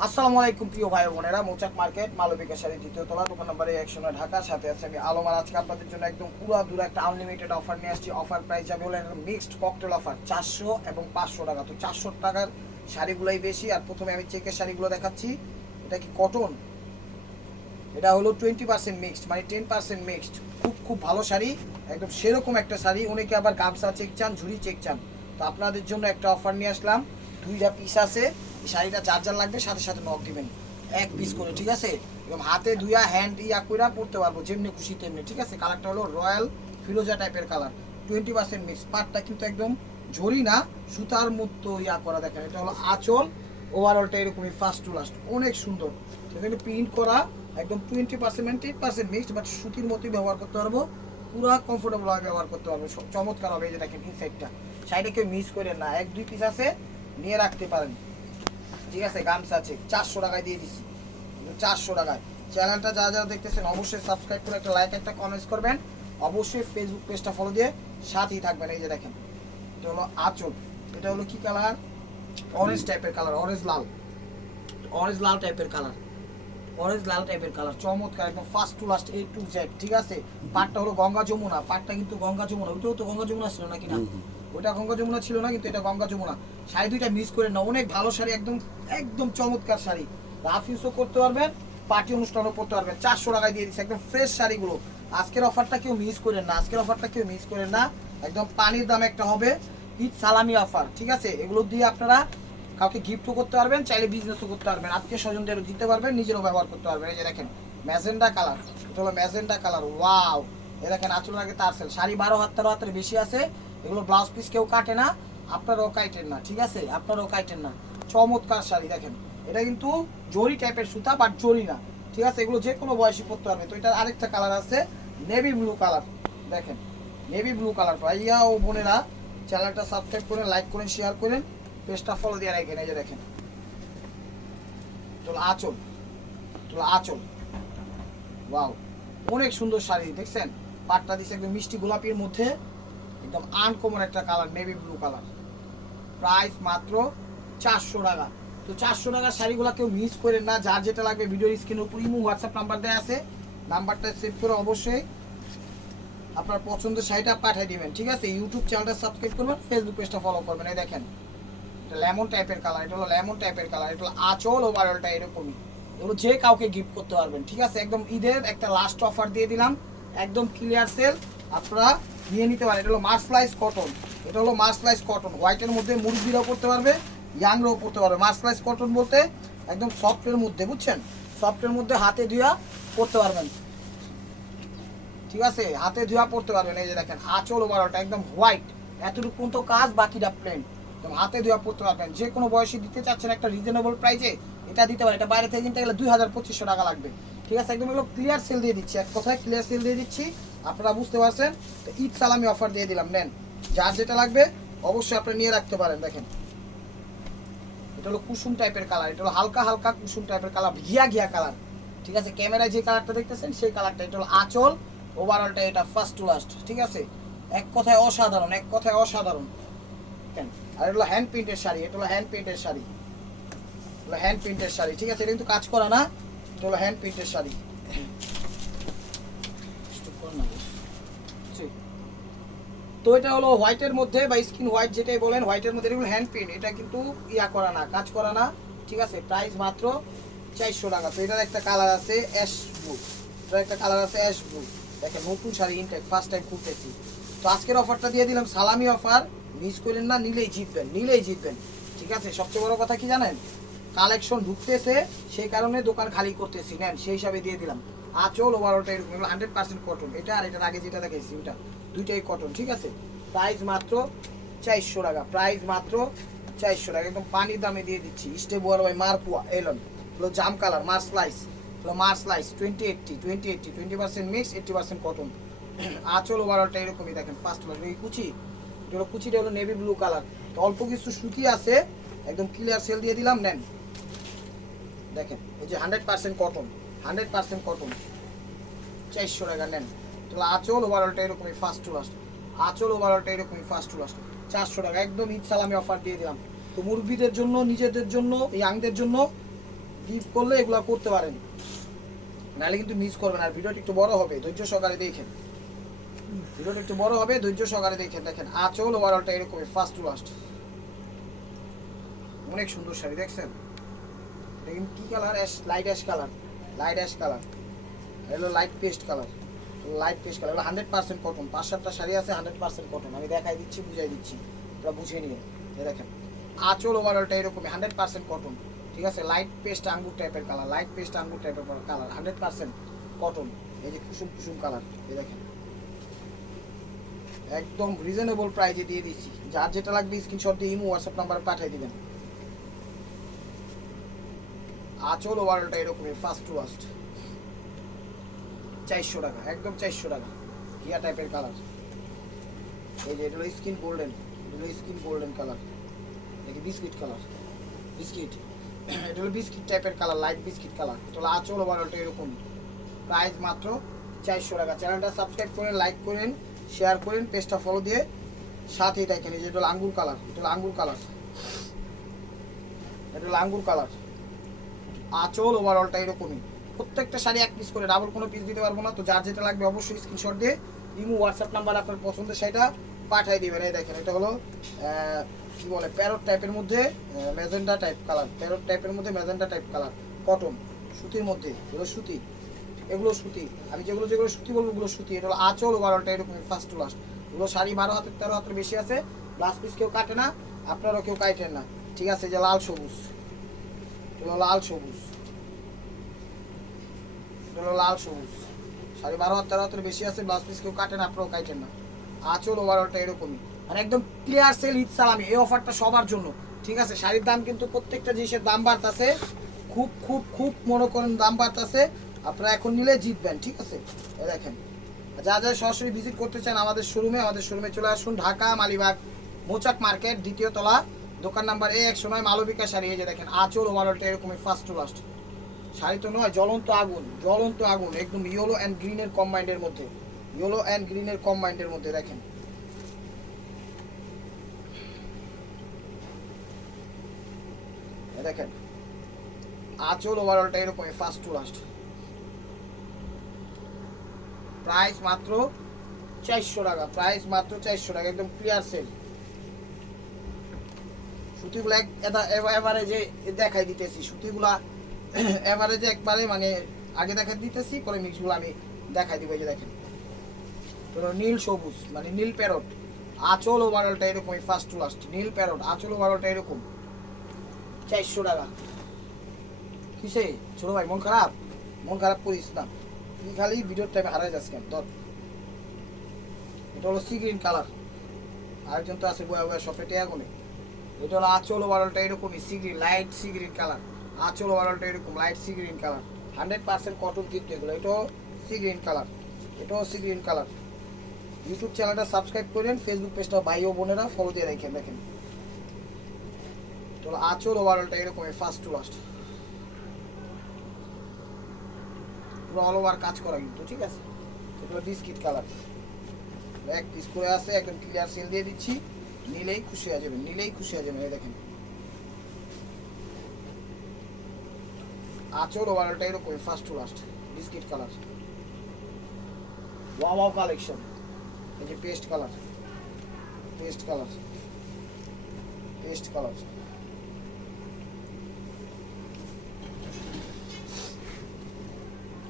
আসসালামু আলাইকুম, প্রিয় ভাই বোনেরা। মৌচাক মার্কেট মালবিকা শাড়ি দ্বিতীয় তলা, দোকান নম্বরে একশো নয় ঢাকা। সাথে আছে আমি আলমার আজকে আপনাদের জন্য একদম পুরো দূরে একটা আনলিমিটেড অফার নিয়ে আসছি। অফার প্রাইস যাবে হলো মিক্সড ককটেল অফার চারশো এবং পাঁচশো টাকা। তো চারশো টাকার শাড়িগুলোই বেশি। আর প্রথমে আমি চেকের শাড়িগুলো দেখাচ্ছি। এটা কি কটন এটা হলো টোয়েন্টি পার্সেন্ট মিক্সড মানে টেন পার্সেন্ট মিক্সড খুব খুব ভালো শাড়ি। একদম সেরকম একটা শাড়ি। অনেকে আবার গামছা চেক চান, ঝুড়ি চেক চান। তো আপনাদের জন্য একটা অফার নিয়ে আসলাম। দুইটা পিস আছে। শাড়িটা যার লাগবে, সাথে সাথে নক দিবেন। এক পিস করে, ঠিক আছে? এবং হাতে দুইয়া হ্যান্ড ইয়া কইরা পড়তে পারব, যেমনি খুশি তেমনি, ঠিক আছে? কালারটা হলো রয়্যাল ফিরোজা টাইপের কালার। টোয়েন্টি পার্সেন্ট মিক্স পাটটা কিন্তু একদম ঝরি না, সুতার মতো ইয়া করা দেখেন, এটা হলো আঁচল ওভারঅলটা এরকমই ফার্স্ট টু লাস্ট অনেক সুন্দর। এখানে প্রিন্ট করা, একদম twenty percent ten percent mixed but সুতির মতোই ব্যবহার করতে পারব। পুরো কমফোর্টেবল ভাবে ব্যবহার করতে পারব চমৎকার হবে এই যে দেখেন ইনসাইডটা শাড়িটা কেউ মিস করেন না, এক দুই পিস আছে, নিয়ে রাখতে পারেন। ঠিক আছে, গামছা আছে। চারশো টাকায় দিয়ে দিচ্ছি চারশো টাকায়। চ্যানেলটা যারা যারা দেখতেছেন, অবশ্যই সাবস্ক্রাইব করে একটা লাইক একটা কমেন্টস করবেন। অবশ্যই ফেসবুক পেজটা ফলো দিয়ে সাথেই থাকবেন। এই যে দেখেন, এটা হলো আঁচল। এটা হলো কি কালার অরেঞ্জ টাইপের কালার অরেঞ্জ লাল। অরেঞ্জ লাল টাইপের কালার অরেঞ্জ লাল টাইপের কালার চমৎকার, একদম first to last A to Z ঠিক আছে? পাটটা হলো গঙ্গা যমুনা। পাটটা কিন্তু গঙ্গা যমুনা। ওইটাও তো গঙ্গা যমুনা ছিল নাকি না? ওটা গঙ্গা যমুনা ছিল না, কিন্তু এটা গঙ্গা যমুনা। শাড়ি দুইটা মিস করে না অনেক ভালো শাড়ি, একদম একদম চমৎকার শাড়ি। রাফ ইউজও করতে পারবেন পার্টি অনুষ্ঠানও করতে পারবেন। চারশো টাকায় দিয়ে দিচ্ছে একদম ফ্রেশ শাড়িগুলো। আজকের অফারটা কেউ মিস করেন না, আজকের অফারটা কেউ মিস করেন না। একদম পানির দাম একটা হবে, ঈদ সালামি অফার ঠিক আছে? এগুলো দিয়ে আপনারা কাউকে গিফটও করতে পারবেন, চাইলে বিজনেসও করতে পারবেন। আত্মীয় স্বজনদেরও দিতে পারবেন, নিজেরও ব্যবহার করতে পারবেন। এই যে দেখেন, ম্যাজেন্ডা কালার এটা হলো ম্যাজেন্ডা কালার ওয়াও এই দেখেন আঁচল আগে তার সেল শাড়ি বারো হাত তেরো হাতের বেশি আছে। এগুলো ব্লাউজ পিস কেউ কাটে না, আপনারাও কাটেন না, ঠিক আছে? আপনারাও কাটেন না। চমৎকার শাড়ি, দেখেন। এটা কিন্তু জরি টাইপের সুতা বাট জরি না, ঠিক আছে? এগুলো যে কোনো বয়সী পরতে পারবে। তো এটার আরেকটা কালার আছে নেভি ব্লু কালার দেখেন। নেভি ব্লু কালার ভাইয়া ও বোনেরা চ্যানেলটা সাবস্ক্রাইব করেন লাইক করেন শেয়ার করেন পেজটা ফলো দিয়ে রাখেন, এই যে দেখেন। চলো আঁচল চলো আঁচল। ওয়াও অনেক সুন্দর শাড়ি, দেখছেন? পাটটা দিচ্ছে একদম মিষ্টি গোলাপির মধ্যে। একদম আনকমন একটা colour navy blue colour price মাত্র চারশো টাকা। তো চারশো টাকার শাড়িগুলো কেউ মিস করেন না, যার যেটা লাগবে ভিডিওর স্ক্রিনের উপর ইমো হোয়াটসঅ্যাপ নাম্বার দেওয়া আছে। নাম্বারটা সেভ করে অবশ্যই আপনার পছন্দের শাড়িটা পাঠিয়ে দিবেন, ঠিক আছে? ইউটিউব চ্যানেলটা সাবস্ক্রাইব করবেন ফেসবুক পেজটা ফলো করবেন। এই দেখেন, এটা লেমন টাইপের কালার এটা হলো লেমন টাইপের কালার এটা হলো আঁচল ওভারঅলটা এরকমই। এগুলো যে কাউকে গিফট করতে পারবেন, ঠিক আছে? একদম ঈদের একটা লাস্ট অফার দিয়ে দিলাম, একদম ক্লিয়ার সেল আপনারা নিয়ে নিতে পারেন। এটা হলো মার্সলাইজ কটন এটা হলো মার্সলাইজ কটন হোয়াইটের মধ্যে মুরগিরাও পড়তে পারবে ইয়াংরাও পড়তে পারবে। মার্সলাইজ কটন বলতে একদম সফটের মধ্যে, বুঝছেন? সফটের মধ্যে হাতে ধুয়া পড়তে পারবেন। ঠিক আছে? হাতে ধুয়া পড়তে পারবেন। এই যে দেখেন, আঁচল ওভারঅলটা একদম হোয়াইট এতটুকু পর্যন্ত কাজ, বাকিটা প্লেন একদম হাতে ধুয়া পড়তে পারবেন। যে কোনো বয়সে দিতে চাচ্ছেন একটা রিজনেবল প্রাইসে এটা দিতে পারেন। এটা বাইরে থেকে কিনতে গেলে দুই হাজার পঁচিশশো টাকা লাগবে। ঠিক আছে? একদম এগুলো ক্লিয়ার সেল দিয়ে দিচ্ছি। এক কথায় ক্লিয়ার সেল দিয়ে দিচ্ছি। আপনারা বুঝতে পারছেন? ঈদ সালামি অফার দিয়ে দিলাম, নেন। যার যেটা লাগবে, অবশ্যই আপনি নিয়ে রাখতে পারেন, দেখেন। এটা হলো কুসুম টাইপের কালার এটা হলো হালকা হালকা কুসুম টাইপের কালার ঘিয়া ঘিয়া কালার ঠিক আছে, ক্যামেরায় যে কালারটা দেখতেছেন, সেই কালারটা এটা হলো আঁচল। ওভারঅলটা এটা ফার্স্ট টু লাস্ট ঠিক আছে? এক কথায় অসাধারণ, এক কথায় অসাধারণ? আর এটা হলো হ্যান্ড প্রিন্টের শাড়ি, এটা হলো হ্যান্ড প্রিন্টের শাড়ি। হ্যান্ড প্রিন্টের শাড়ি, ঠিক আছে? এটা কিন্তু কাজ করা না, এটা হলো হ্যান্ড প্রিন্টের শাড়ি একটু কর না বস। জি। তো এটা হলো হোয়াইটের মধ্যে বা স্কিন হোয়াইট যেটাই বলেন হোয়াইটের মধ্যে এগুলো হ্যান্ড প্রিন্ট এটা কিন্তু ইয়া করা না, কাজ করা না, ঠিক আছে? প্রাইস মাত্র চারশো টাকা। তো এটার একটা কালার আছে অ্যাশ ব্লু এটার একটা কালার আছে অ্যাশ ব্লু দেখেন, নতুন শাড়ি ইনটেক ফার্স্ট টাইম খুলতেছি তো আজকের অফারটা দিয়ে দিলাম, সালামি অফার মিস করলেন না, নিলেই জিতবেন নিলেই জিতবেন। ঠিক আছে? সবচেয়ে বড় কথা কি জানেন? কালেকশন ঢুকতেছে, সেই কারণে দোকান খালি করতেছি, নেন, সেই হিসাবে দিয়ে দিলাম। আঁচল ওভারঅলটা এরকম হান্ড্রেড পার্সেন্ট কটন এটা আর এটার আগে যেটা দেখেছি ওটা দুইটাই কটন ঠিক আছে? প্রাইস মাত্র চারশো টাকা প্রাইস মাত্র চারশো টাকা। একদম পানির দামে দিয়ে দিচ্ছি। স্টে বড় ভাই মারপুয়া এলন হলো জাম কালার মার স্লাইস হলো মার slice twenty eighty twenty eighty twenty percent mix eighty percent cotton আঁচল ওভারঅলটা এরকমই দেখেন ফার্স্ট কালার এই কুচি, এটা কুচিটা হলো নেভি ব্লু কালার তো অল্প কিছু সুতি আছে, একদম ক্লিয়ার সেল দিয়ে দিলাম, নেন। দেখেন, এই যে hundred percent cotton hundred percent cotton চারশো টাকা নেন। তাহলে আঁচল ওভারঅলটা এরকমই ফার্স্ট টু লাস্ট আঁচল ওভারঅলটা এরকমই ফার্স্ট টু লাস্ট চারশো টাকা, একদম ঈদ সালামি অফার দিয়ে দিলাম। তো মুরব্বীদের জন্য, নিজেদের জন্য ইয়াংদের জন্য গিফট করলে এগুলো করতে পারেন। নাহলে কিন্তু মিস করবেন আর ভিডিওটি একটু বড় হবে, ধৈর্য সহকারে দেখেন। ভিডিওটা একটু বড় হবে, ধৈর্য সহকারে দেখেন দেখেন। আঁচল ওভারঅলটা এরকমই ফার্স্ট টু লাস্ট অনেক সুন্দর শাড়ি, দেখছেন? কিন্তু কি colour ash light ash colour light ash colour এগুলো light paste colour light paste colour এগুলো হান্ড্রেড পার্সেন্ট কটন পাঁচ সাতটা শাড়ি আছে হান্ড্রেড পার্সেন্ট কটন আমি দেখাই দিচ্ছি, বুঝাই দিচ্ছি। ওটা বুঝিয়ে নিয়ে এই দেখেন। আঁচল ওভারঅলটা এরকমই হান্ড্রেড পার্সেন্ট কটন ঠিক আছে? লাইট পেস্ট আঙ্গুর টাইপের কালার লাইট পেস্ট আঙ্গুর টাইপের কালার হান্ড্রেড পার্সেন্ট কটন এই যে কুসুম কুসুম কালার এই দেখেন। একদম রিজনেবল প্রাইজে দিয়ে দিচ্ছি। যার যেটা লাগবে স্ক্রিনশট দিয়ে ইমো হোয়াটসঅ্যাপ নাম্বারে পাঠিয়ে দিবেন। আচল ওয়ার্ল্ডটা এরকমই ফার্স্ট টু চারশো টাকা, একদম চারশো টাকা। ঘিয়া টাইপের কালার এই যে, এটা হলো স্কিন গোল্ডেন এটা হলো স্কিন গোল্ডেন কালার দেখি বিস্কিট কালার বিস্কিট এটা হলো বিস্কিট টাইপের কালার লাইট বিস্কিট কালার এটা হলো আচল ওয়ার্ল্ডটা এরকমই। প্রাইস মাত্র চারশো টাকা। চ্যানেলটা সাবস্ক্রাইব করেন লাইক করেন শেয়ার করেন পেজটা ফলো দিয়ে সাথেই দেখেন এই যে, এটা হলো আঙ্গুর কালার এটা হলো আঙ্গুর কালার এটা হলো আঙ্গুর কালার আঁচল ওভারঅলটা এরকমই। প্রত্যেকটা শাড়ি এক পিস করে ডাবল কোনো পিস দিতে পারব না। তো যার যেটা লাগবে অবশ্যই স্ক্রিনশট দিয়ে ইমো হোয়াটসঅ্যাপ নাম্বার আপনার পছন্দের শাড়িটা পাঠিয়ে দেবেন। এই দেখেন, এটা হলো কি বলে প্যারট টাইপের মধ্যে ম্যাজেন্ডা টাইপ কালার প্যারট টাইপের মধ্যে ম্যাজেন্ডা টাইপ কালার কটন সুতির মধ্যে, এগুলো সুতি। এগুলো সুতি। আমি যেগুলো যেগুলো সুতি বলব, ওগুলো সুতি। এটা হলো আঁচল ওভারঅলটা এরকম ফার্স্ট টু লাস্ট এগুলো শাড়ি বারো হাতের, তেরো হাতের বেশি আছে। ব্লাউজ পিস কেউ কাটে না, আপনারও কেউ কাটেন না। ঠিক আছে যে লাল সবুজ। এগুলো লাল সবুজ। এটা হলো লাল সবুজ। সাড়ে বারো হাত তেরো হাতের বেশি আছে ব্লাউজ পিস কেউ কাটেন আপনারাও কাটেন না। আঁচল ওভারঅলটা এরকমই। মানে একদম ক্লিয়ার সেল ঈদ সালামি এই অফারটা সবার জন্য। ঠিক আছে, শাড়ির দাম কিন্তু প্রত্যেকটা জিনিসের দাম বাড়তাছে। খুব খুব খুব মনে করেন দাম বাড়তাছে। আপনারা এখন নিলে জিতবেন, ঠিক আছে? দেখেন। যা যা সরাসরি ভিজিট করতে চান আমাদের শোরুমে আমাদের শোরুমে চলে আসুন, ঢাকা, মালিবাগ, মোচাক মার্কেট, দ্বিতীয় তলা দোকান নাম্বার এ একশো নয় মালবিকা শাড়ি এই যে দেখেন আঁচল ওভারঅলটা এরকমই ফার্স্ট টু লাস্ট শাড়ি তো নয়, জ্বলন্ত আগুন জ্বলন্ত আগুন, একদম ইয়েলো অ্যান্ড গ্রিনের কম্বাইন্ডের মধ্যে। ইয়েলো অ্যান্ড গ্রিনের কম্বাইন্ডের মধ্যে দেখেন। দেখেন, আঁচল ওভারঅলটা এরকমই ফার্স্ট টু লাস্ট প্রাইস মাত্র চারশো টাকা প্রাইস মাত্র চারশো টাকা, একদম ক্লিয়ার সেল সুতিগুলো এভারেজে দেখাই দিতেছি, সুতিগুলা এভারেজে একবারে মানে আগে দেখাই দিতেছি, পরে মিক্সগুলো আমি দেখাই দিব যে দেখেন। তো নীল সবুজ মানে নীল প্যারট। আঁচল ওভারঅলটা এরকমই ফার্স্ট টু লাস্ট নীল প্যারট, আঁচল ওভারঅলটা এরকম। চারশো টাকা। কিসে? ছোট ভাই, মন খারাপ? মন খারাপ করিস না। তুই খালি ভিডিওর টাইমে হারাই যাস কেন? ধর। এটা হলো সি গ্রিন কালার আরেকজন তো আছে বয়া বয়া টেয়া কোনে এটা হলো আঁচল ওভারঅলটা এরকমই sea green light sea green colour আঁচল ওভারঅলটা এরকম light sea green colour hundred percent cotton কিন্তু এগুলো এটাও সি গ্রিন কালার এটাও সি গ্রিন কালার ইউটিউব চ্যানেলটা সাবস্ক্রাইব করেন ফেসবুক পেজটা ভাই ও বোনেরা ফলো দিয়ে রাখেন দেখেন। তো আঁচল ওভারঅলটা এরকমই ফার্স্ট টু লাস্ট পুরো অল ওভার কাজ করা কিন্তু, ঠিক আছে? এটা বিস্কিট কালার এক পিস করে আছে, একদম ক্লিয়ার সেল দিয়ে দিচ্ছি। নিলেই খুশি হয়ে যাবেন, নিলেই খুশি হয়ে যাবেন, এই দেখেন। আচল ওভারঅলটা এরকম first to last biscuit colour wow wow collection এই যে paste colour paste colour paste colour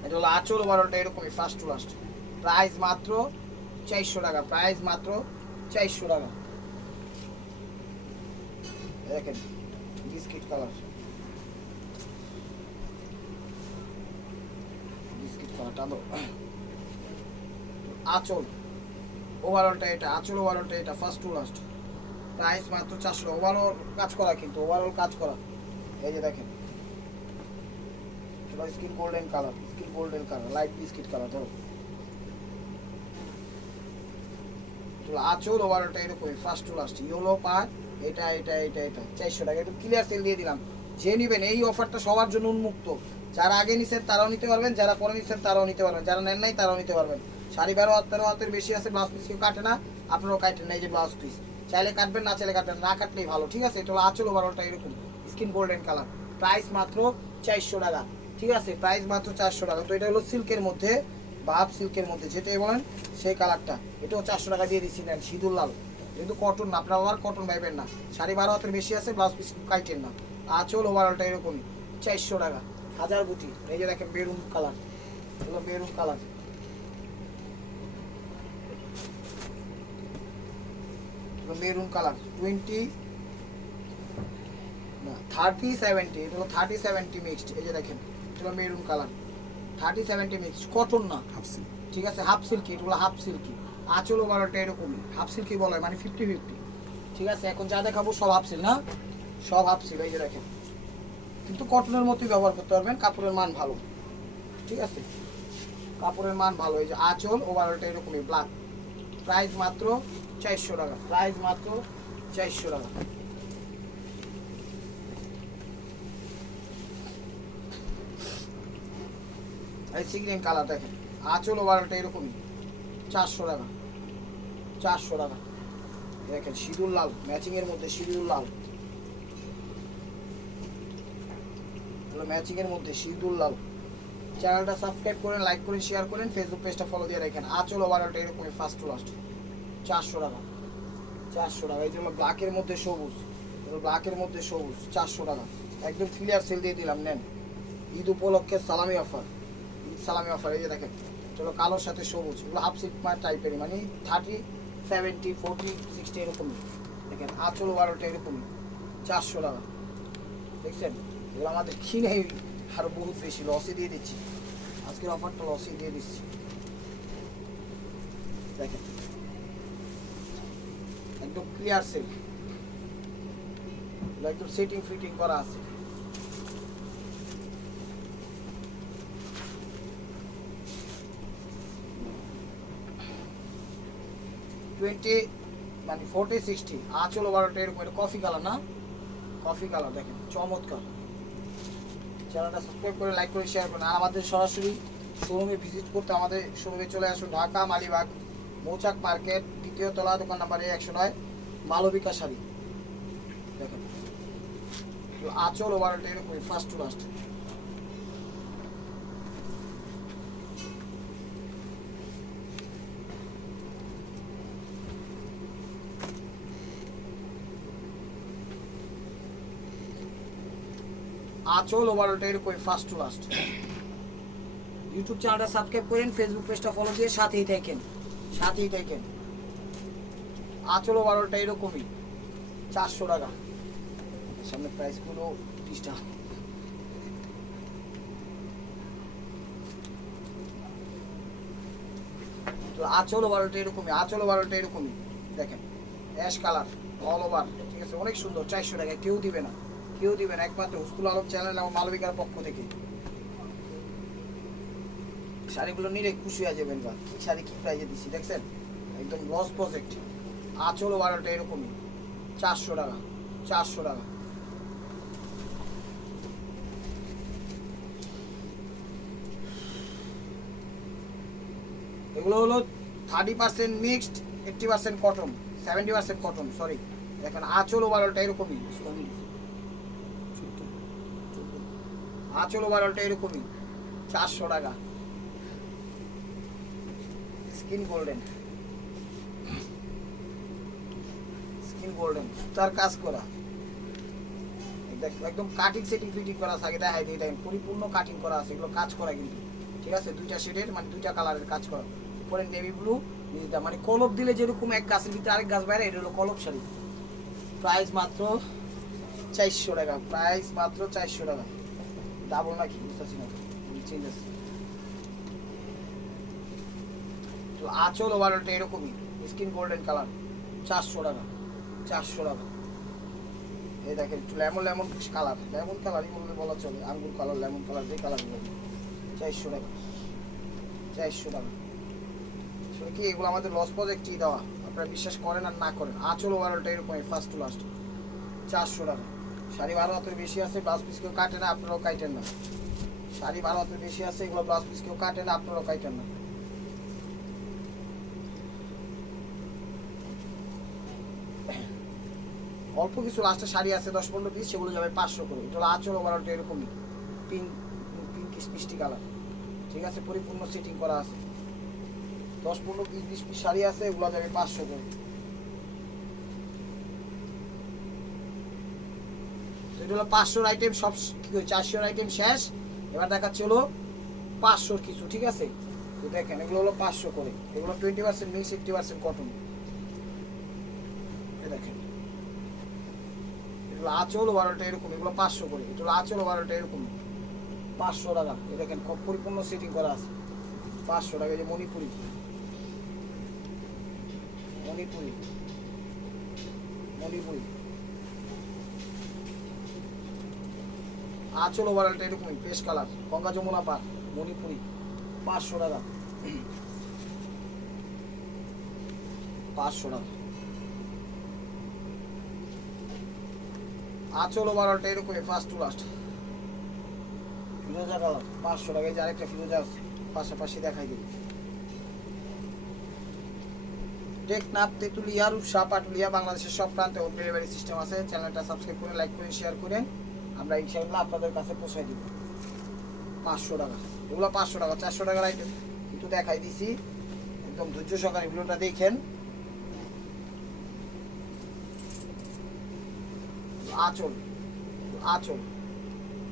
এটা হলো আচল ওভারঅলটা এরকমই ফার্স্ট টু লাস্ট প্রাইস মাত্র চারশো টাকা, প্রাইস মাত্র চারশো টাকা। দেখেন, বিস্কিট কালার বিস্কিট কালার টানো আচল। ওভারঅলটা এটা, আচল ওভারঅলটা এটা ফার্স্ট টু লাস্ট প্রাইস মাত্র চারশো। ওভারঅল কাজ করা কিন্তু ওভারঅল কাজ করা। এই যে দেখেন। Skin golden colour skin golden colour light biscuit colour ধরো। আচল ওভারঅলটা এরকমই ফার্স্ট টু লাস্ট ইয়েলো পার এটা এটা এটা এটা। চারশো টাকা। একটু ক্লিয়ার সেল দিয়ে দিলাম। যে নেবেন, এই অফারটা সবার জন্য উন্মুক্ত। যারা আগে নিছেন, তারাও নিতে পারবেন। যারা পরে নিচ্ছেন তারাও নিতে পারবেন। যারা নেন নাই, তারাও নিতে পারবেন। শাড়ি বারো হাত, তেরো হাতের বেশি আছে ব্লাউজ পিস কেউ কাটে না। আপনারাও কাটেন না এই যে ব্লাউজ পিস চাইলে কাটবেন, না চাইলে কাটবেন না। কাটলেই ভালো, ঠিক আছে? এটা হলো আচল ওভারঅলটা এরকম। স্কিন গোল্ডেন কালার প্রাইস মাত্র চারশো টাকা। ঠিক আছে? প্রাইস মাত্র চারশো টাকা। তো এটা হলো সিল্কের মধ্যে, বাপ সিল্কের মধ্যে, যেটাই বলেন, সেই কালারটা এটাও চারশো টাকা দিয়ে দিচ্ছি নেন, সিঁদুর লাল। কিন্তু কটন না আপনারা আবার কটন পাইবেন না। সাড়ে বারো হাতের বেশি আছে ব্লাউজ পিস কাইটেন না। আঁচল ওভারঅলটা এরকমই চারশো টাকা হাজার বুটি এই যে দেখেন বেরুন কালার এগুলো বেরুন কালার মেরুন কালার টোয়েন্টি না থার্টি সেভেন্টি এটা হলো থার্টি সেভেন্টি মিক্সড এই যে দেখেন এটা হলো maroon colour thirty seventy mixed cotton না। ঠিক আছে হাফ সিল্কি এগুলো হাফ সিল্কি আঁচলও বারোটা এরকমই হাফ সিল্কি বলা হয়? মানে ফিফটি ফিফটি ঠিক আছে, এখন যা দেখাবো সব হাফ সিল না? সব হাফ সিল এই যে দেখেন। কিন্তু কটনের মতোই ব্যবহার করতে পারবেন, কাপড়ের মান ভালো। ঠিক আছে? কাপড়ের মান ভালো, এই যে আঁচল ওভারঅলটা এরকমই ব্ল্যাক প্রাইস মাত্র চারশো টাকা প্রাইস মাত্র চারশো টাকা। এই সিগ্রিন কালার দেখেন, আঁচল ওভারঅলটা এরকমই। চারশো টাকা। চারশো টাকা। দেখেন, সিঁদুর লাল ম্যাচিং এর মধ্যে সিঁদুর লাল। হলো ম্যাচিং এর মধ্যে সিঁদুর লাল। চ্যানেলটা সাবস্ক্রাইব করেন লাইক করেন শেয়ার করেন ফেসবুক পেজটা ফলো দিয়ে রাখেন। আঁচল ওভারঅলটা এরকমই ফার্স্ট টু লাস্ট চারশো টাকা। চারশো টাকা। এই জন্য ব্ল্যাকের মধ্যে সবুজ। ব্ল্যাকের মধ্যে সবুজ। চারশো টাকা। একদম ক্লিয়ার সেল দিয়ে দিলাম, নেন। ঈদ উপলক্ষে সালামি অফার। ঈদ সালামি অফার। এই যে দেখেন। চলো কালোর সাথে সবুজ, এগুলো হাফ সিট মার টাইপেরই মানে থার্টি সেভেন্টি ফোরটি সিক্সটি এরকমই। দেখেন আঁচল বারোটা এরকমই, চারশো টাকা। দেখছেন? এগুলো আমাদের কিনে আরও বহুত বেশি লসে দিয়ে দিচ্ছি। আজকের অফারটা লসে দিয়ে দিচ্ছি। দেখেন। একদম ক্লিয়ার সেল একদম সেটিং ফিটিং করা আছে। টোয়েন্টি মানে ফোরটি সিক্সটি আঁচল বারোটা, এরকম এটা কফি কালার না? কফি কালার দেখেন, চমৎকার। চ্যানেলটা সাবস্ক্রাইব করে লাইক করে শেয়ার করুন আর আমাদের সরাসরি শোরুমে ভিজিট করতে আমাদের শোরুমে চলে আসুন। ঢাকা, মালিবাগ, মৌচাক মার্কেট, দ্বিতীয় তলা, দোকান নাম্বার একশো নয়, মালবিকা শাড়ি। দেখেন। আঁচল ওভারটা এরকম ফার্স্ট টু লাস্ট আঁচল ওভারঅলটা এরকম ফার্স্ট টু লাস্ট ইউটিউব চ্যানেলটা সাবস্ক্রাইব করেন ফেসবুক পেজটা ফলো দিয়ে সাথেই থাকেন সাথেই থাকেন। আঁচল ওভারঅলটা এরকমই চারশো টাকা। সামনে প্রাইসগুলো তিরিশ টাকা তো আঁচল ওভারঅলটা এরকমই আঁচল ওভারঅলটা এরকমই দেখেন অ্যাশ কালার অল ওভার ঠিক আছে? অনেক সুন্দর, চারশো টাকা কেউ দিবে না। কেউ দিবেন একমাত্র হুস্তুল আলম চ্যানেল এবং মালবিকার পক্ষ থেকে। শাড়িগুলো নিলে খুশি হয়ে যাবেন বা কি শাড়ি কি প্রাইজে দিচ্ছি দেখছেন? একদম লস প্রজেক্ট আঁচল বারোটা এরকমই। চারশো টাকা চারশো টাকা। এগুলো হলো thirty percent mixed eighty percent cotton seventy percent cotton sorry দেখেন আঁচল ওভারঅলটা এরকমই আঁচল ওভারঅলটা এরকমই। চারশো টাকা। Skin golden. Skin golden. তার কাজ করা। একদম কাটিং সেটিং ফিটিং করা আছে। আগে দেখাই দিই, দেখেন, পরিপূর্ণ কাটিং করা আছে। এগুলো কাজ করা কিন্তু। ঠিক আছে? দুইটা শেডের মানে দুইটা কালারের কাজ করা। উপরে নেভি ব্লু নিচটা মানে কলপ দিলে যেরকম এক গাছের ভিতরে আরেক গাছ বাইরে, এটা হলো কলপ শাড়ি। প্রাইস মাত্র চারশো টাকা। প্রাইস মাত্র চারশো টাকা। ডাবল নাকি বুঝতেছি না চেঞ্জ তো আঁচল ওভারঅলটা এরকমই স্কিন গোল্ডেন কালার চারশো টাকা চারশো টাকা। এই দেখেন, একটু লেমন লেমন কালার লেমন কালারই বললে বলা চলে, আঙ্গুর কালার লেমন কালার যে কালার বলবে চারশো টাকা। চারশো টাকা। আসলে কি, এগুলো আমাদের লস প্রজেক্টই দেওয়া। আপনারা বিশ্বাস করেন আর না করেন, আঁচল ওভারঅলটা এরকমই ফার্স্ট টু লাস্ট চারশো টাকা। শাড়ি বারো হাতের বেশি আছে, ব্লাউজ পিস কেউ কাটে না, আপনারাও কাটেন না। শাড়ি বারো হাতের বেশি আছে, এগুলো ব্লাউজ পিস কেউ কাটে না, আপনারাও কাটেন না। অল্প কিছু লাস্টে শাড়ি আছে, দশ পনেরো পিস সেগুলো যাবে পাঁচশো করে। এটা আঁচল ওভারঅলটা এরকমই পিঙ্ক পিঙ্ক মিষ্টি কালার। ঠিক আছে, পরিপূর্ণ সেটিং করা আছে। দশ পনেরো পিস বিশ পিস শাড়ি আছে, এগুলো যাবে পাঁচশো করে। এটা হলো পাঁচশোর আইটেম সব চারশোর আইটেম শেষ। এবার দেখাচ্ছে হলো পাঁচশোর কিছু, ঠিক আছে? দেখেন, এগুলো হলো পাঁচশো করে। এগুলো twenty percent mix eighty percent cotton দেখেন। এগুলো আঁচল বারোটা এরকম, এগুলো পাঁচশো করে। এগুলো আঁচল বারোটা এরকম। পাঁচশো টাকা। এ দেখেন, খুব পরিপূর্ণ সেটিং করা আছে। পাঁচশো টাকা যে মণিপুরি। মণিপুরি। মণিপুরি। আঁচল ওভারালটা এরকমই পেশ কালার গঙ্গা যমুনা পার, মণিপুরি, পাঁচশো টাকা। পাঁচশো টাকা। আঁচল ওভারঅলটা এরকমই ফার্স্ট টু লাস্ট ফিরোজা কালার পাঁচশো টাকা। এই যে আরেকটা ফিরোজা পাশাপাশি দেখাই দিই। টেকনাফ, তেঁতুলিয়া, রূপসা, পাটুলিয়া, বাংলাদেশের সব প্রান্তে হোম ডেলিভারি সিস্টেম আছে। চ্যানেলটা সাবস্ক্রাইব করে লাইক করে শেয়ার করেন আমরা ইনশাআল্লাহ আপনাদের কাছে পৌঁছাই দিব। পাঁচশো টাকা। এগুলো পাঁচশো টাকা, চারশো টাকার আইটেম কিন্তু দেখাই দিছি। একদম ধৈর্য সহকারে ভিডিওটা দেখেন। আঁচল আঁচল।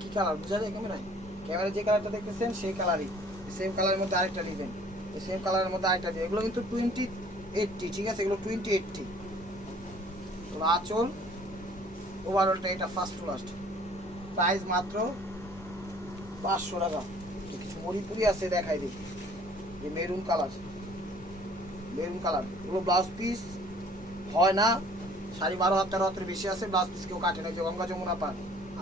কি কালার বোঝা যায় ক্যামেরায়? ক্যামেরা যে কালারটা দেখতেছেন, সেই কালারই সেম কালারের মধ্যে আরেকটা নেবেন সেম কালারের মধ্যে আরেকটা দিয়ে এগুলো কিন্তু টোয়েন্টি এইটটি ঠিক আছে? এগুলো টোয়েন্টি এইটটি আঁচল। ওভারঅলটা এটা ফার্স্ট টু লাস্ট প্রাইস মাত্র পাঁচশো টাকা। কিছু মরিপুরি আছে, দেখাই দেখি যে মেরুন কালার মেরুন কালার এগুলো ব্লাউজ পিস হয় না। সাড়ে বারো হাত, তেরো হাতের বেশি আছে। ব্লাউজ পিস কেউ কাটে না। যে গঙ্গা যমুনা পার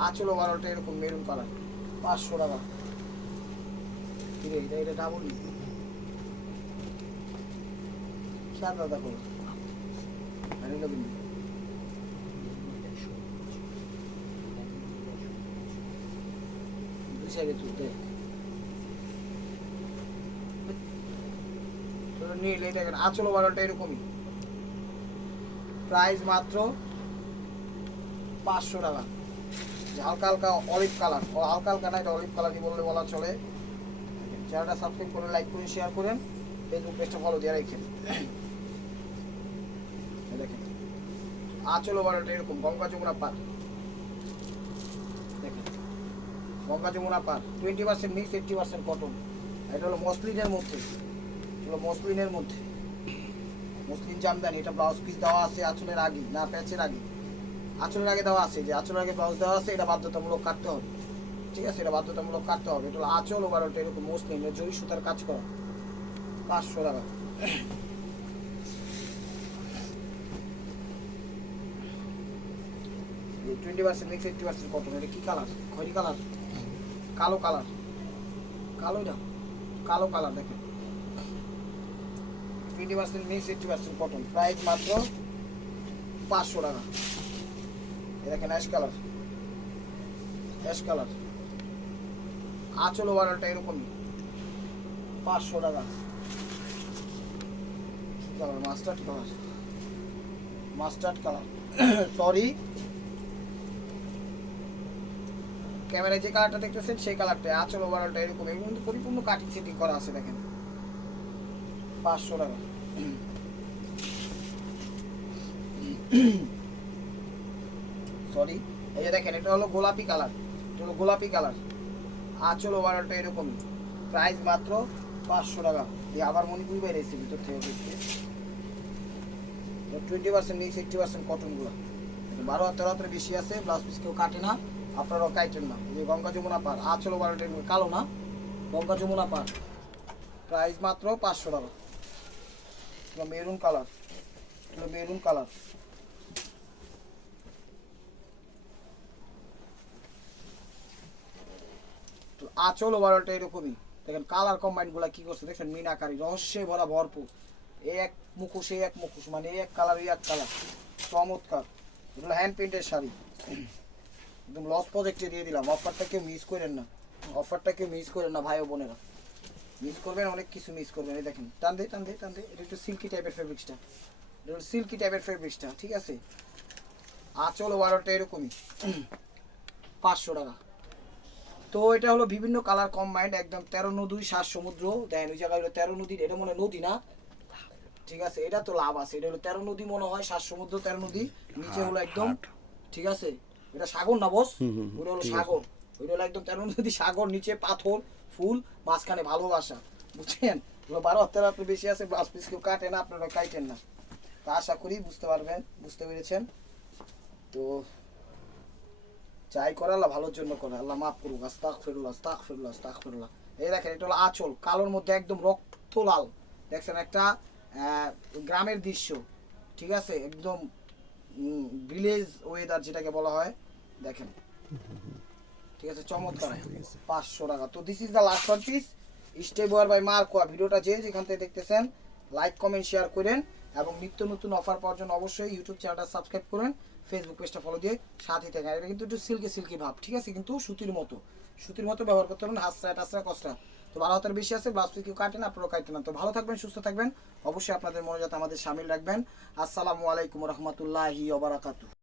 আঁচল বারোটা এরকম মেরুন কালার পাঁচশো টাকা। এটা এটা ডাবল খেয়াল দাদা করো সাইডে তুলতে। নীল এই দেখেন আঁচল বারোটা এরকমই। প্রাইস মাত্র পাঁচশো টাকা। হালকা হালকা অলিভ কালার হালকা হালকা না, এটা অলিভ কালারই বললে বলা চলে। চ্যানেলটা সাবস্ক্রাইব করে লাইক করে শেয়ার করেন ফেসবুক পেজটা ফলো দিয়ে রাখেন। দেখেন, আঁচল বারোটা এরকম, গঙ্গা যমুনা পার দেখেন গঙ্গা যমুনা পার twenty percent mix eighty percent cotton এটা হলো মসলিনের মধ্যে। হলো মসলিনের মধ্যে। মসলিন জামদানি, এটা ব্লাউজ পিস দেওয়া আছে আঁচলের আগে, না প্যাচের আগে। আঁচলের আগে দেওয়া আছে, যে আঁচলের আগে ব্লাউজ দেওয়া আছে, এটা বাধ্যতামূলক কাটতে হবে। ঠিক আছে, এটা বাধ্যতামূলক কাটতে হবে। এটা হলো আঁচল ওভার ওটা এরকম মসলিন জরি সুতার কাজ করা। পাঁচশো টাকা। Twenty percent mix eighty percent cotton এটা কি কালার খয়রি কালার কালো কালার কালো না? কালো কালার দেখেন। Twenty percent mix eighty percent cotton. Price মাত্র পাঁচশো টাকা। দেখেন অ্যাশ কালার অ্যাশ কালার আঁচল ওভারঅলটা এরকমই। পাঁচশো টাকা। Colour mustard colour mustard colour sorry ক্যামেরায় যে কালারটা দেখতেছেন, সেই কালারটা আঁচল ওভারঅলটা এরকম। এগুলো কিন্তু পরিপূর্ণ কাটিং সেটিং করা আছে দেখেন। পাঁচশো টাকা সরি এই যে দেখেন, এটা হলো গোলাপি কালার। এটা হলো গোলাপি কালার। আঁচল ওভারঅলটা এরকমই প্রাইস মাত্র পাঁচশো টাকা। দিয়ে আবার মণিপুরি বাইরে এসেছে, ভিতর থেকে twenty percent mix eighty percent কটনগুলো বারো হাত তেরো হাতের বেশি আছে ব্লাউজ পিস কেউ কাটে না, আপনারাও কাটেন না। যে গঙ্গা যমুনা পার আঁচল এরকম কালো না? গঙ্গা যমুনা পার। প্রাইস মাত্র পাঁচশো টাকা। মেরুন কালার মেরুন কালার আঁচল ওভারঅলটা এরকমই। দেখেন কালার কম্বাইনগুলা কি করছে দেখছেন মিনাকারি, রহস্যে ভরা ভরপুর। এক মুখোশ এক মুখোশ মানে এক কালার এক কালার চমৎকার। এগুলো হ্যান্ড পেন্টের শাড়ি। একদম লস প্রজেক্টে দিয়ে দিলাম। অফারটা কেউ মিস করেন না। অফারটা কেউ মিস করেন না, ভাই ও বোনেরা। মিস করবেন, অনেক কিছু মিস করবেন। এই দেখেন, টান দে টান দে টান দে। এটা একটু সিল্কি টাইপের ফেব্রিক্সটা এটা সিল্কি টাইপের ফেব্রিক্সটা ঠিক আছে? আঁচল ওয়ারটা এরকমই। পাঁচশো টাকা। তো এটা হলো বিভিন্ন কালার কম্বাইন্ড একদম তেরো নদী, সাত সমুদ্র। দেখেন ওই জায়গায় তেরো নদীর, এটা মনে নদী না? ঠিক আছে? এটা তো লাভ আছে। এটা হলো তেরো নদী মনে হয় সাত সমুদ্র তেরো নদী নিচে হলো একদম ঠিক আছে? এটা সাগর না বস? ওটা হলো সাগর। ওইটা হলো একদম তেরো নদী সাগর নিচে পাথর ফুল মাঝখানে ভালোবাসা। বুঝছেন? বারো হাতের আপনি বেশি আছে ব্লাউজ পিস কেউ কাটে না আপনারা কাটেন না। তা আশা করি বুঝতে পারবেন বুঝতে পেরেছেন। তো যাই করে আল্লাহ ভালোর জন্য করে। আল্লাহ মাফ করুক। আস্তাক ফিরুল্লাহ আস্তাক ফিরুল্লাহ আস্তাক ফিরুল্লাহ এই দেখেন এটা হলো আঁচল। কালোর মধ্যে একদম রক্ত লাল। দেখছেন একটা গ্রামের দৃশ্য, ঠিক আছে? একদম ভিলেজ ওয়েদার যেটাকে বলা হয়, দেখেন। ঠিক আছে? চমৎকার। পাঁচশো টাকা। তো this is the last one piece stay Boer by মার্কোয়া ভিডিওটা যে যেখান থেকে দেখতেছেন লাইক কমেন্ট শেয়ার করেন এবং নিত্য নতুন অফার পাওয়ার জন্য অবশ্যই ইউটিউব চ্যানেলটা সাবস্ক্রাইব করেন ফেসবুক পেজটা ফলো দিয়ে সাথে থাকেন। এটা কিন্তু একটু সিল্কি সিল্কি ভাব, ঠিক আছে? কিন্তু সুতির মতো। সুতির মতো ব্যবহার করতে পারবেন হাসরা, টাসরা, কসরা। তো বারো বেশি আছে ব্লাউজ কেউ কাটেন আপনারাও কাটতে না। তো ভালো থাকবেন, সুস্থ থাকবেন। অবশ্যই আপনাদের মনোজাত আমাদের সামিল রাখবেন। আসসালামু আলাইকুম রহমতুল্লাহি